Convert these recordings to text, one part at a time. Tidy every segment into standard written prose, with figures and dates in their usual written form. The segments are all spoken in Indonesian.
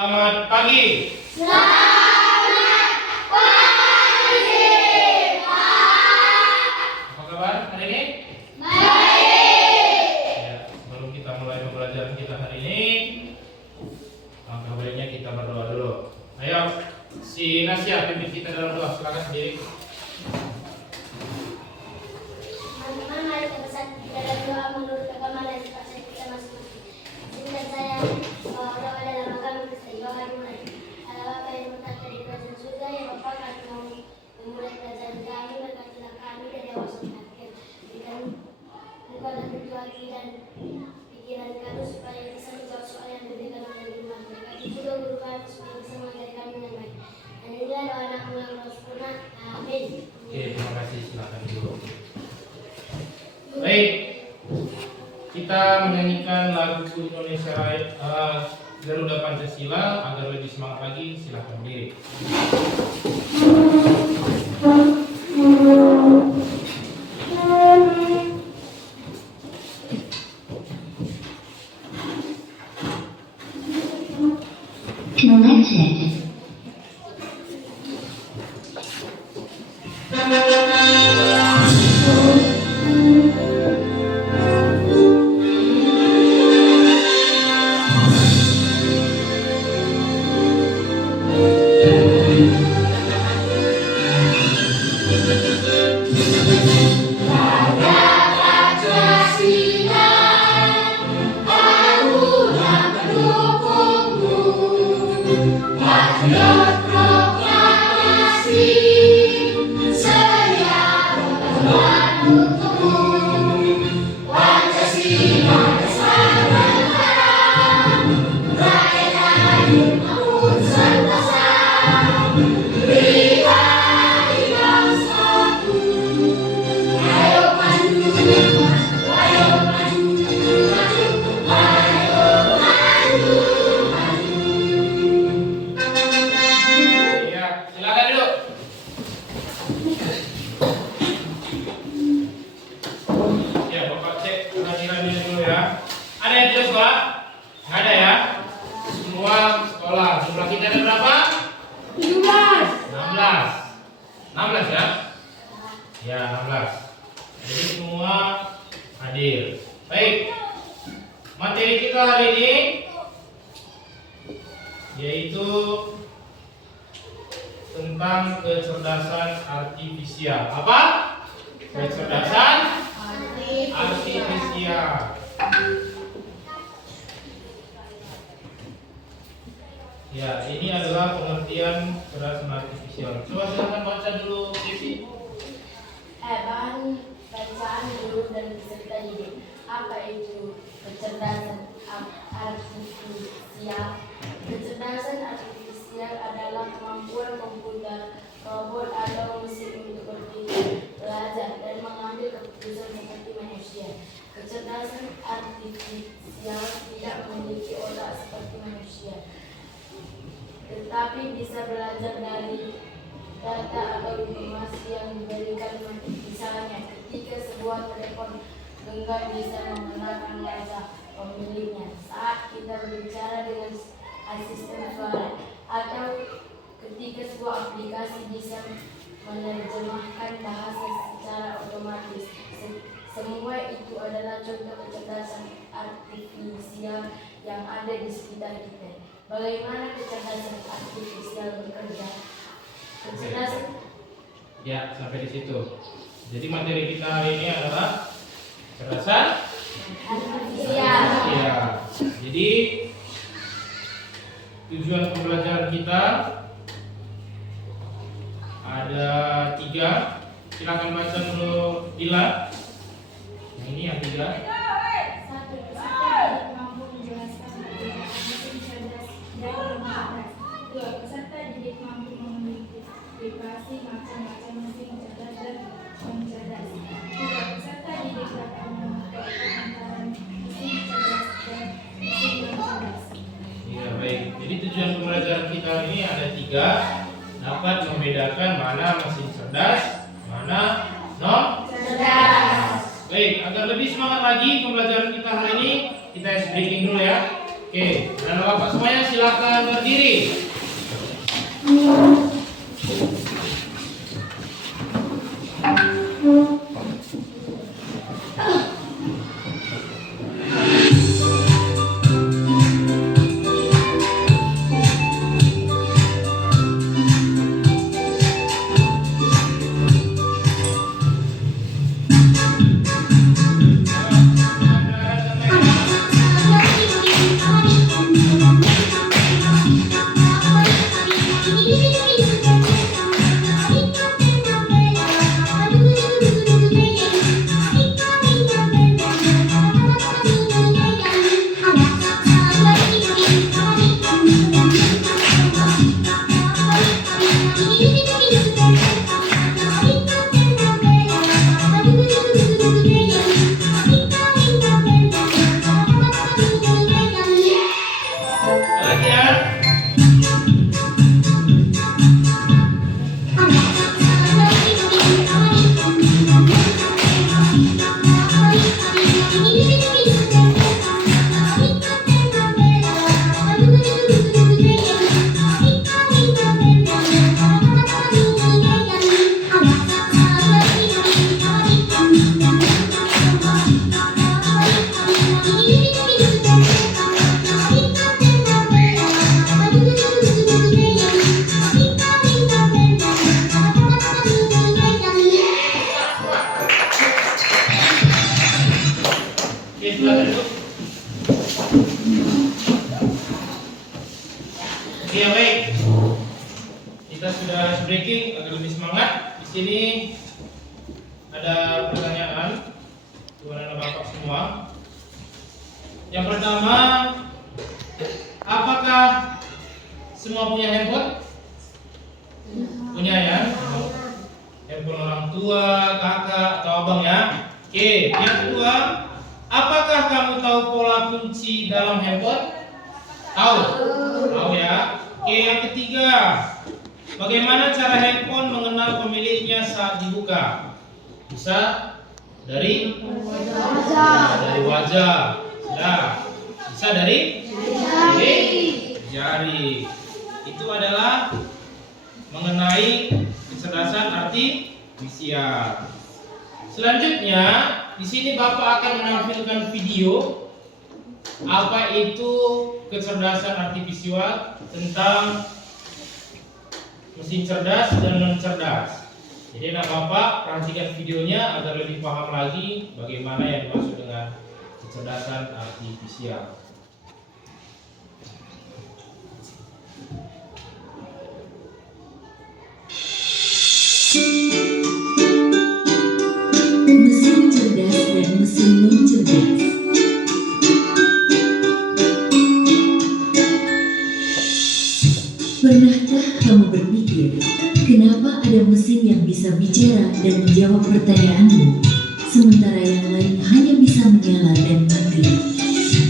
Selamat pagi. Selamat pagi, Pak. Apa kabar hari ini? Baik. Ya, sebelum kita mulai pembelajaran kita hari ini, langkah baiknya kita berdoa dulu. Ayo, si Nasya pimpin kita dalam doa. Silakan sendiri. Teman-teman, mari kita bersatu dalam doa menurut agama dan kepercayaan kita masing-masing. Izinkan saya berdoa dalam agama Kristen. Doa dimulai. Allah Bapa yang berkata di kerajaan surga, yang Bapa kami mau memulai pelajaran kami, berkatilah kami dari awal sampai akhir. Berikan bukalah pintu hati dan pikiran kami supaya bisa menjawab soal yang diberikan oleh Tuhan. Berkati juga guru kami supaya bisa mengajari kami dengan baik. Dan inilah doa anakmu yang roh sempurna. Amin. Oke, terima kasih. Silakan dulu. Baik, kita menyanyikan lagu Indonesia Raya Garuda Pancasila agar lebih semangat lagi. Silakan berdiri. Connected. Yaitu tentang kecerdasan artifisial. Apa? Kecerdasan artifisial. Ya, ini adalah pengertian kecerdasan artifisial. Coba silakan baca dulu, Sisi. Bahan bacaan dulu dan peserta didik. Apa itu kecerdasan artifisial? Kecerdasan artifisial adalah kemampuan komputer, robot atau mesin untuk berpikir, belajar, dan mengambil keputusan seperti manusia. Kecerdasan artifisial tidak memiliki otak seperti manusia, tetapi bisa belajar dari data atau informasi yang diberikan. Misalnya, ketika sebuah telepon genggam bisa mengenalkan wajah pemiliknya saat kita berbicara dengan asisten suara, atau ketika sebuah aplikasi bisa menerjemahkan bahasa secara otomatis. Semua itu adalah contoh kecerdasan artifisial yang ada di sekitar kita. Bagaimana kecerdasan artifisial bekerja? Kecerdasan. Ya, sampai di situ. Jadi materi kita hari ini adalah kecerdasan Artifisial. ya. Jadi tujuan pembelajaran kita ada 3. Silakan baca dulu, Dila. Ini yang 3. Satu, peserta didik mampu menjelaskan mesin cerdas dan cerdas. 2, peserta didik mampu mengidentifikasi macam-macam mesin cerdas dan non-cerdas. 3, peserta didik dapat membedakan antara mesin cerdas dan mesin non-cerdas. Ya, baik. Jadi tujuan pembelajaran kita hari ini ada 3. Dapat membedakan mana mesin cerdas, mana non Cerdas. Baik, agar lebih semangat lagi pembelajaran kita hari ini, kita breaking dulu ya. Oke, anak bapak semuanya silakan berdiri. Lagi ya. Oke, silakan duduk. Oke, baik. Kita sudah breaking agar lebih semangat. Di sini ada pertanyaan buat anak bapak semua. Yang pertama, apakah semua punya handphone? Punya ya? Handphone orang tua, kakak, atau abang ya? Oke, yang kedua, apakah kamu tahu pola kunci dalam handphone? Tahu? Tahu ya? Oke, yang ketiga, bagaimana cara handphone mengenal pemiliknya saat dibuka? Bisa dari wajah. Nah, bisa dari jari. Itu adalah mengenai kecerdasan artifisial. Selanjutnya, di sini Bapak akan menampilkan video apa itu kecerdasan artifisial tentang mesin cerdas dan non cerdas. Jadi anak Bapak perhatikan videonya agar lebih paham lagi bagaimana yang dimaksud dengan kecerdasan artifisial. Mesin cerdas dan mesin non cerdas. Pernahkah kamu berpikir, kenapa ada mesin yang bisa bicara dan menjawab pertanyaanmu, sementara yang lain hanya bisa menyala dan mati?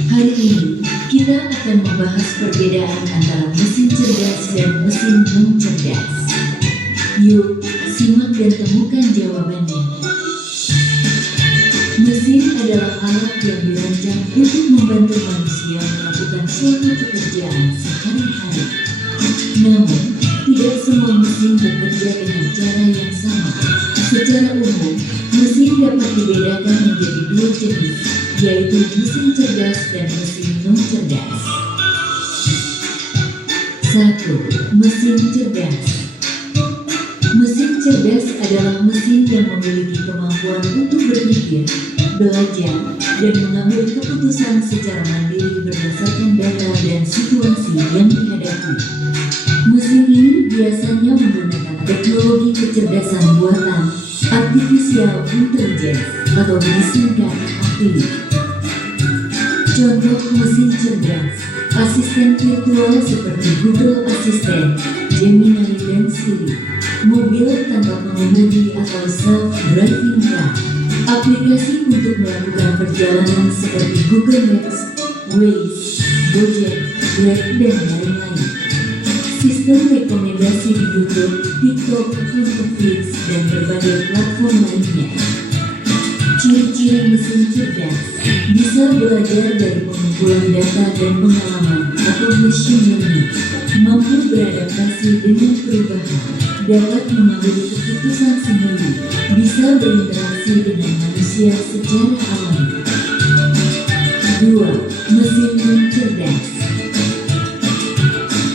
Hari ini, kita akan membahas perbedaan antara mesin cerdas dan mesin non cerdas. Yuk, simak dan temukan jawabannya. Mesin adalah alat yang dirancang untuk membantu manusia melakukan suatu pekerjaan sehari-hari. Namun, tidak semua mesin bekerja dengan cara yang sama. Secara umum, mesin dapat dibedakan menjadi dua jenis, yaitu mesin cerdas dan mesin non cerdas. 1. Mesin cerdas. Mesin cerdas adalah mesin yang memiliki kemampuan untuk berpikir, belajar, dan mengambil keputusan secara mandiri berdasarkan data dan situasi yang dihadapi. Mesin ini biasanya menggunakan teknologi kecerdasan buatan, artificial intelligence, atau disingkat ARTI. Contoh mesin cerdas, asisten virtual seperti Google Assistant, Gemini, dan Siri, mobil tanpa pengemudi atau self-driving car, aplikasi untuk melakukan perjalanan seperti Google Maps, Waze, Gojek, Grab, dan lain-lain. Sistem rekomendasi di YouTube, TikTok, Netflix, dan berbagai platform lainnya. Ciri-ciri mesin cerdas bisa belajar dari pengumpulan data dan pengalaman atau machine learning, mampu beradaptasi dengan perubahan, dapat mengambil keputusan sendiri, bisa berinteraksi dengan manusia secara alami. 2. Mesin non-cerdas.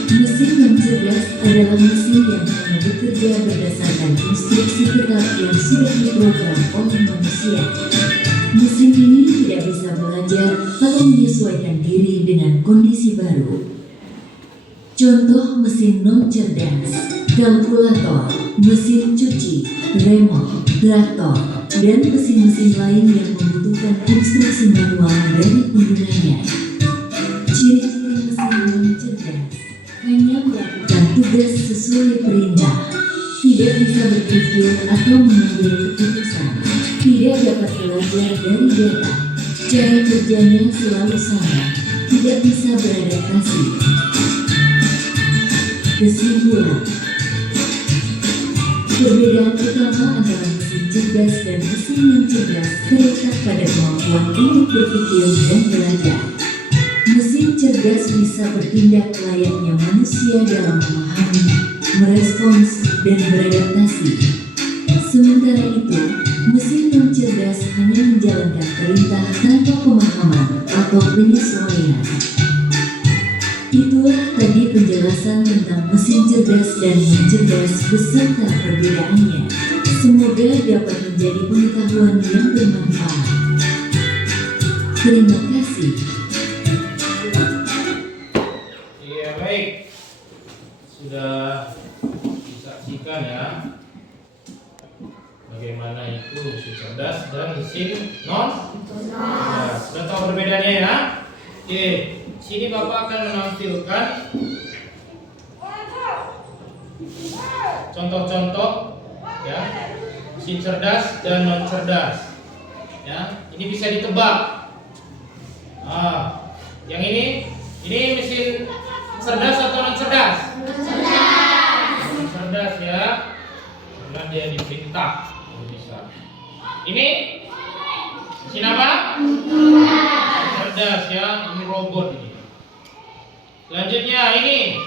Mesin non-cerdas adalah mesin yang hanya bekerja berdasarkan instruksi tetap yang sudah diprogram oleh manusia. Mesin ini tidak bisa belajar atau menyesuaikan diri dengan kondisi baru. Contoh mesin non-cerdas: kalkulator, mesin cuci, remote, traktor, dan mesin-mesin lain yang membutuhkan instruksi manual dari penggunanya. Ciri-ciri mesin non-cerdas: hanya melakukan tugas sesuai perintah, tidak bisa berpikir atau mengambil keputusan, tidak dapat belajar dari data, cara kerjanya selalu sama, tidak bisa beradaptasi. Kesimpulan: perbedaan utama antara mesin cerdas dan mesin non-cerdas terletak pada kemampuan untuk berpikir dan belajar. Mesin cerdas bisa bertindak layaknya manusia dalam memahami, merespons, dan beradaptasi. Sementara itu, mesin non-cerdas hanya menjalankan perintah tanpa pemahaman atau penyesuaian. Itulah tadi penjelasan tentang mesin cerdas dan non-cerdas beserta perbedaannya. Semoga dapat menjadi pengetahuan yang bermanfaat. Terima kasih. Iya, baik. Sudah disaksikan ya bagaimana itu mesin cerdas dan mesin non-cerdas. Sudah tahu perbedaannya ya? Oke, sini Bapak akan menampilkan contoh-contoh ya mesin cerdas dan non-cerdas. Ya, ini bisa ditebak. Yang ini mesin cerdas atau non-cerdas? Cerdas ya, karena dia diperintah. Bisa. Ini mesin apa? Cerdas ya, ini robot ini. Selanjutnya ini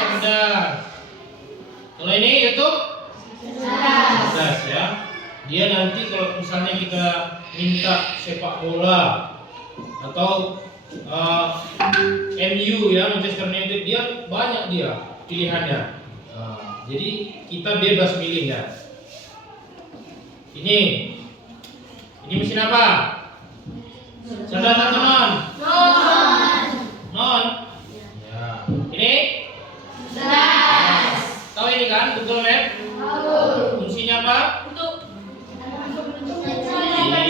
cerdas. Kalau ini YouTube cerdas ya. Dia nanti kalau misalnya kita minta sepak bola atau MU ya, Manchester United, dia banyak dia pilihannya. Jadi kita bebas milih ya. Ini mesin apa? Cerdas atau non? Non. Ya. Ini? Cerdas. Tahu ini kan Google Map? Fungsinya apa?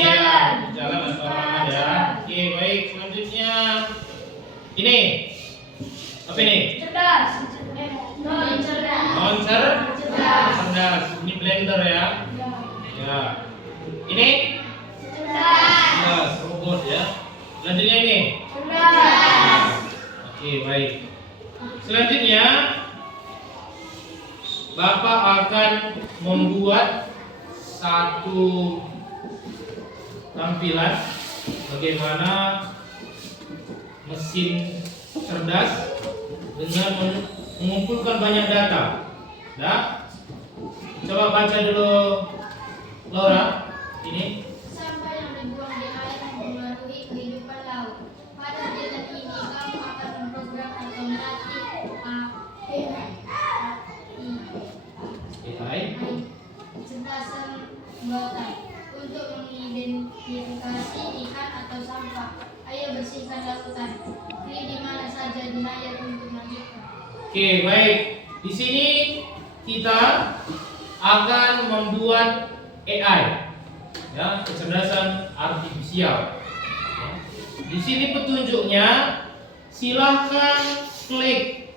Iya, jalan atau arah ya. Oke, baik. Selanjutnya ini apa ini? Cerdas. Ini blender ya. Ya. Ini? Cerdas, robot ya. Selanjutnya ini? Oke, baik. Selanjutnya Bapak akan membuat satu tampilan bagaimana mesin cerdas dengan mengumpulkan banyak data. Nah, coba baca dulu Laura. Ini Sampah yang dibuang di air mempengaruhi kehidupan laut. Pada data ini kamu akan memprogram atau melatih AI. kecerdasan buatan untuk mengidentifikasi ikan atau sampah. Ayo bersihkan lautan. Klik di mana saja di layar untuk melanjutkan. Oke, baik. Di sini kita akan membuat AI, ya, kecerdasan artifisial. Ya. Di sini petunjuknya, silahkan klik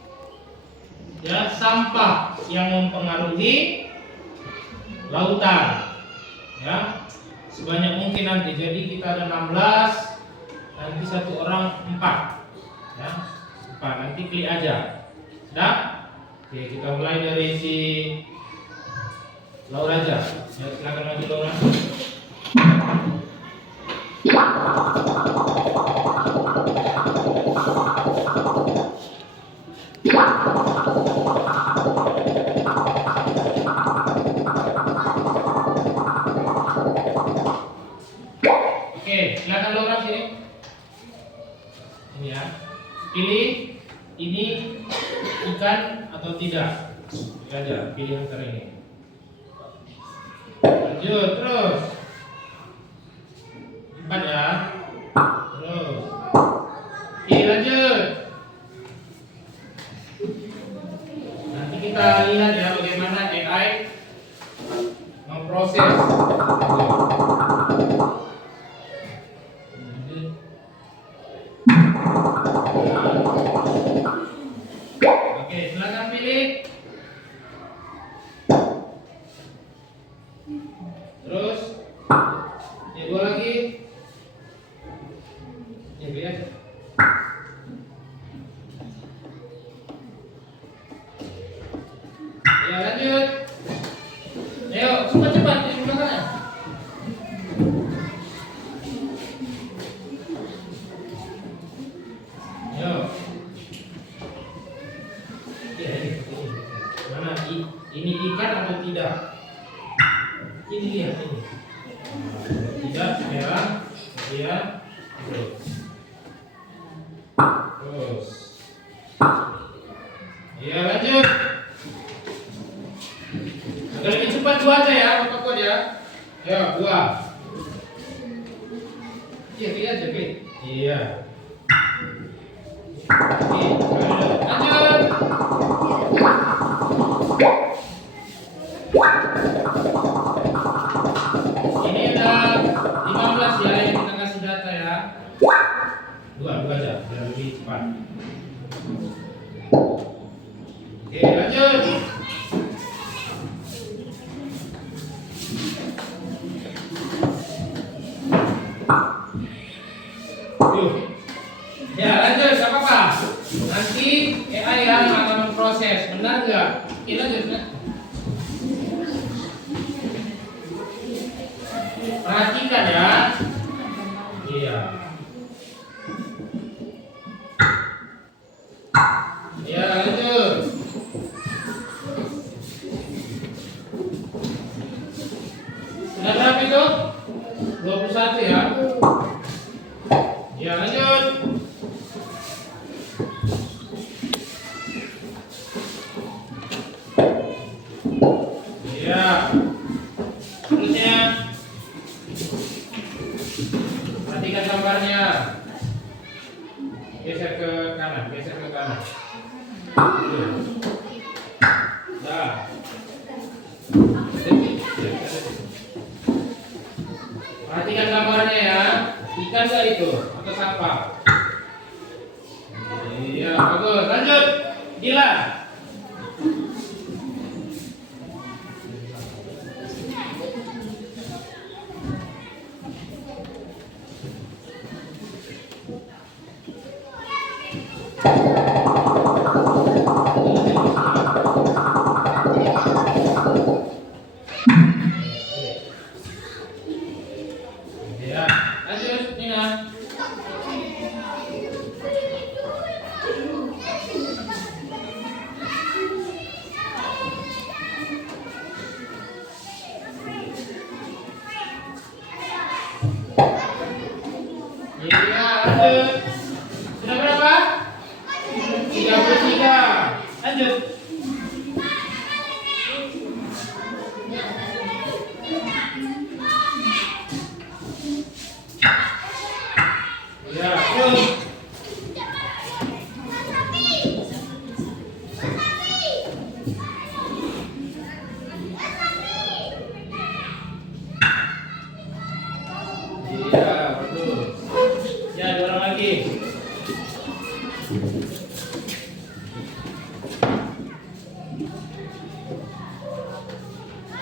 ya sampah yang mempengaruhi lautan. Ya, sebanyak mungkin nanti. Jadi kita ada 16, nanti satu orang 4. Ya, 4. Nanti klik aja. Sudah? Oke, kita mulai dari si Laura aja. Ya, silakan maju Laura. ini ikan atau tidak? Pilih aja, pilih antara ini. Lanjut terus. 4 ya. Terus. Oke, lanjut. Nanti kita lihat ya bagaimana AI memproses. Oke, silakan pilih. Terus, ya 2 lagi. Ya, pilih aja. Ya, lanjut. Ayo, cepat-cepat di belakangnya. Ayo. Ya, ini. Mana ini ikan atau tidak? Ini lihat ini. Tidak merah, dia terus. Terus. Ya, lanjut. Agak lebih cepat 2 aja ya, Bapak ya. Ayo, 2. Iya, pilih aja, pilih. Iya. Oke, lanjut. Ini udah 15 ya yang kita kasih data ya. 2 aja, biar lebih cepat. Oke, lanjut. Yuk. Ya, lanjut, gak apa-apa. Nanti AI yang akan memproses, benar nggak? Kita lanjut, nah. Perhatikan ya. Iya. Ya, lanjut. Sudah berapa itu? 21 ya. Ya, lanjut. Ya. Terusnya. Perhatikan gambarnya. Geser ke kanan, geser ke kanan. Nah. Perhatikan gambarnya ya. Ikan nggak itu atau apa? Iya, bagus. Lanjut. Gila. Ya, lanjut Nina. Iya, lanjut. Sudah berapa? 33. Lanjut. Ya, terus. Iya, betul. Ya, 2 orang lagi.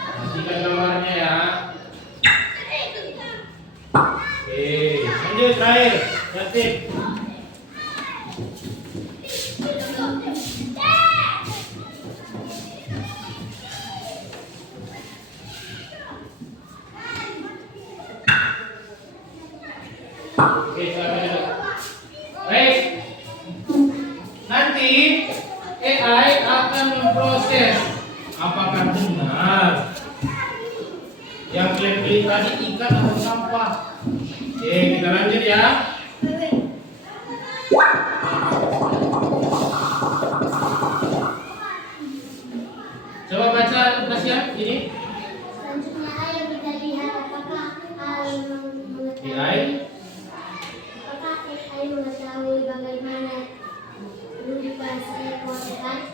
Perhatikan gambarnya ya. Oke, lanjut terakhir. Tertib. Oke, silakan duduk. Baik. Nanti AI akan memproses apakah benar yang kalian pilih tadi ikan atau sampah. Oke, kita lanjut ya.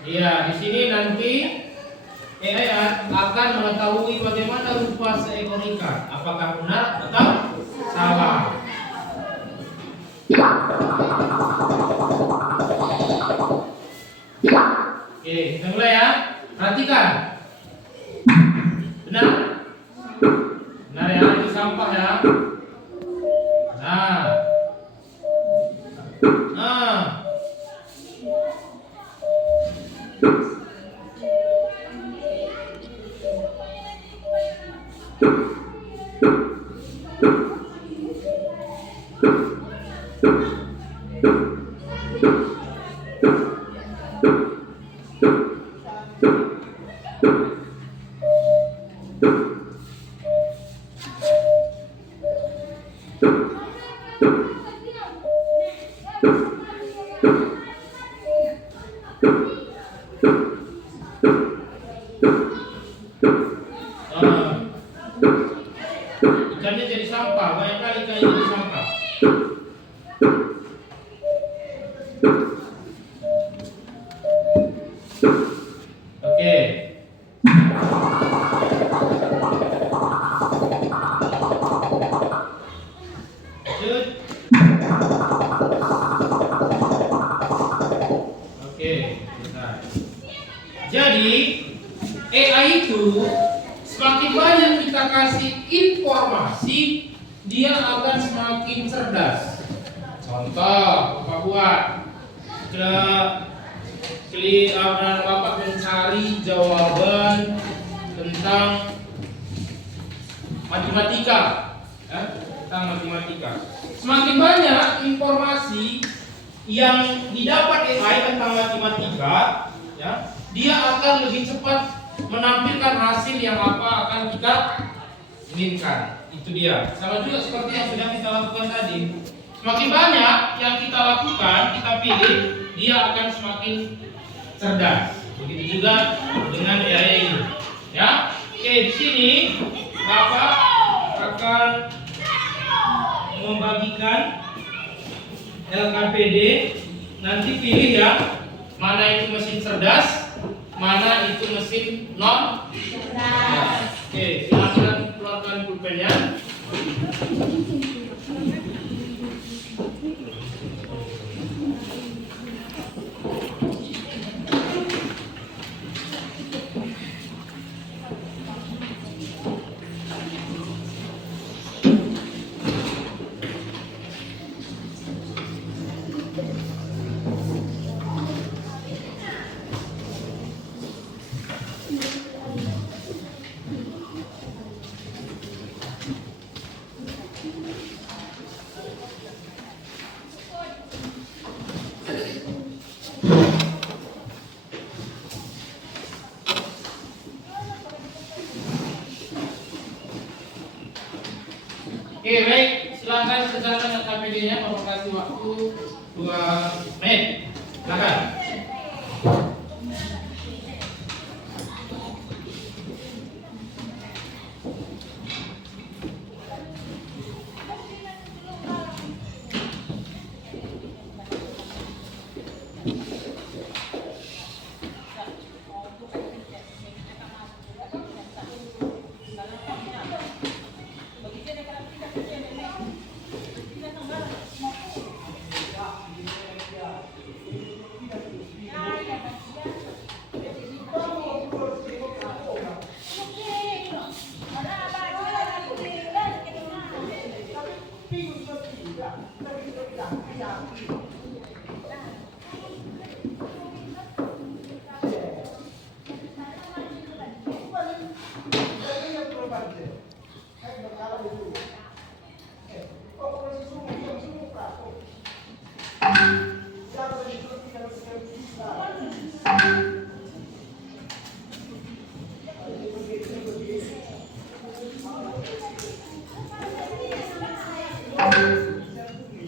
Iya, di sini nanti AI akan mengetahui bagaimana rupa seekor ikan. Apakah benar atau salah? Oke, kita mulai ya. Perhatikan. Benar? Benar ya, itu sampah ya. Nah. Nah. Ikannya jadi sampah, banyak kali ikannya jadi sampah. Oke. Lanjut. Oke, bentar. Jadi AI itu semakin banyak kita kasih informasi, dia akan semakin cerdas. Contoh, Bapak buat Bapak mencari jawaban tentang matematika, ya, tentang matematika. Semakin banyak informasi yang didapat AI tentang matematika, ya, dia akan lebih cepat menampilkan hasil yang apa akan kita inginkan. Itu dia. Sama juga seperti yang sudah kita lakukan tadi. Semakin banyak yang kita lakukan, kita pilih, dia akan semakin cerdas. Begitu juga dengan AI ini. Ya. Oke, di sini Bapak akan membagikan LKPD. Nanti pilih ya, mana itu mesin cerdas, mana itu mesin non cerdas. Oke, silakan keluarkan pulpennya. Oke, baik, silakan sejalan LKPD-nya. Bapak kasih waktu 2 menit. Silakan.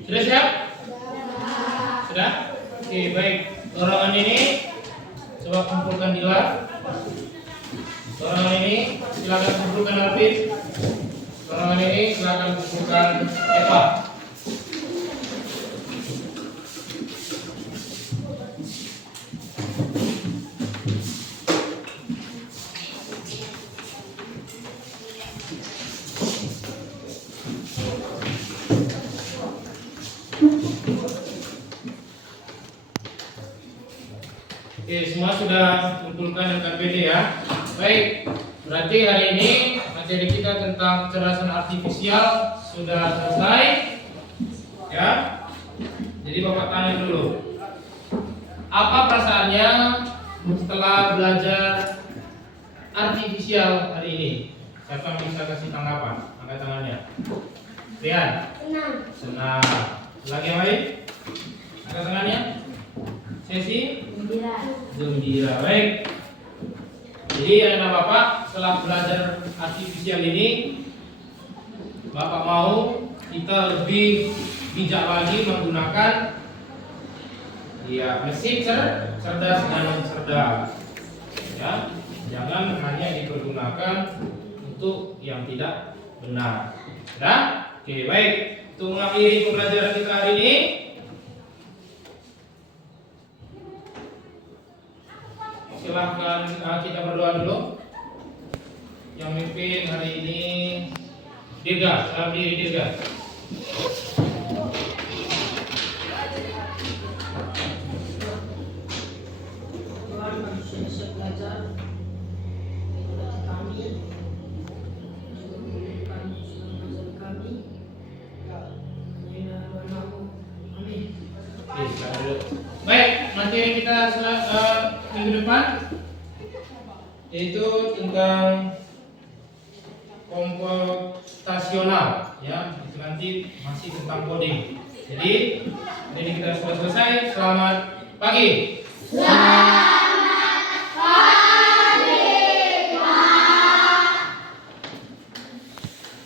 Sudah siap? Sudah? Oke, baik. Dorongan ini coba kumpulkan di luar. Dorongan ini silakan kumpulkan Alvin. Dorongan ini silakan kumpulkan Eva. Oke, semua sudah kumpulkan NKPD ya. Baik, berarti hari ini materi kita tentang kecerdasan artifisial sudah selesai. Ya. Jadi Bapak tanya dulu. Apa perasaannya setelah belajar artifisial hari ini? Siapa yang bisa kasih tanggapan? Angkat tangannya. Rian. Senang. Senang. Lagi yang lain? Angkat tangannya. Sesi. Gembira. Gembira. Baik. Jadi anak Bapak setelah belajar artifisial ini, Bapak mau kita lebih bijak lagi menggunakan mesin cerdas dan cerdas. Ya, jangan hanya dipergunakan untuk yang tidak benar. Nah, oke, baik. Untuk mengakhiri pembelajaran kita hari ini, silahkan kita berdoa dulu. Yang mimpin hari ini Dirga, salam diri Dirga. Tuhan, kami selesai belajar. Berkati kami, juga memberikan selama kami. Hanya doa-Mu. Amin. Oke, sekarang dulu. Baik, materi kita minggu depan yaitu tentang komputasional, ya. Itu nanti masih tentang coding. Jadi ini kita sudah selesai. Selamat pagi. Selamat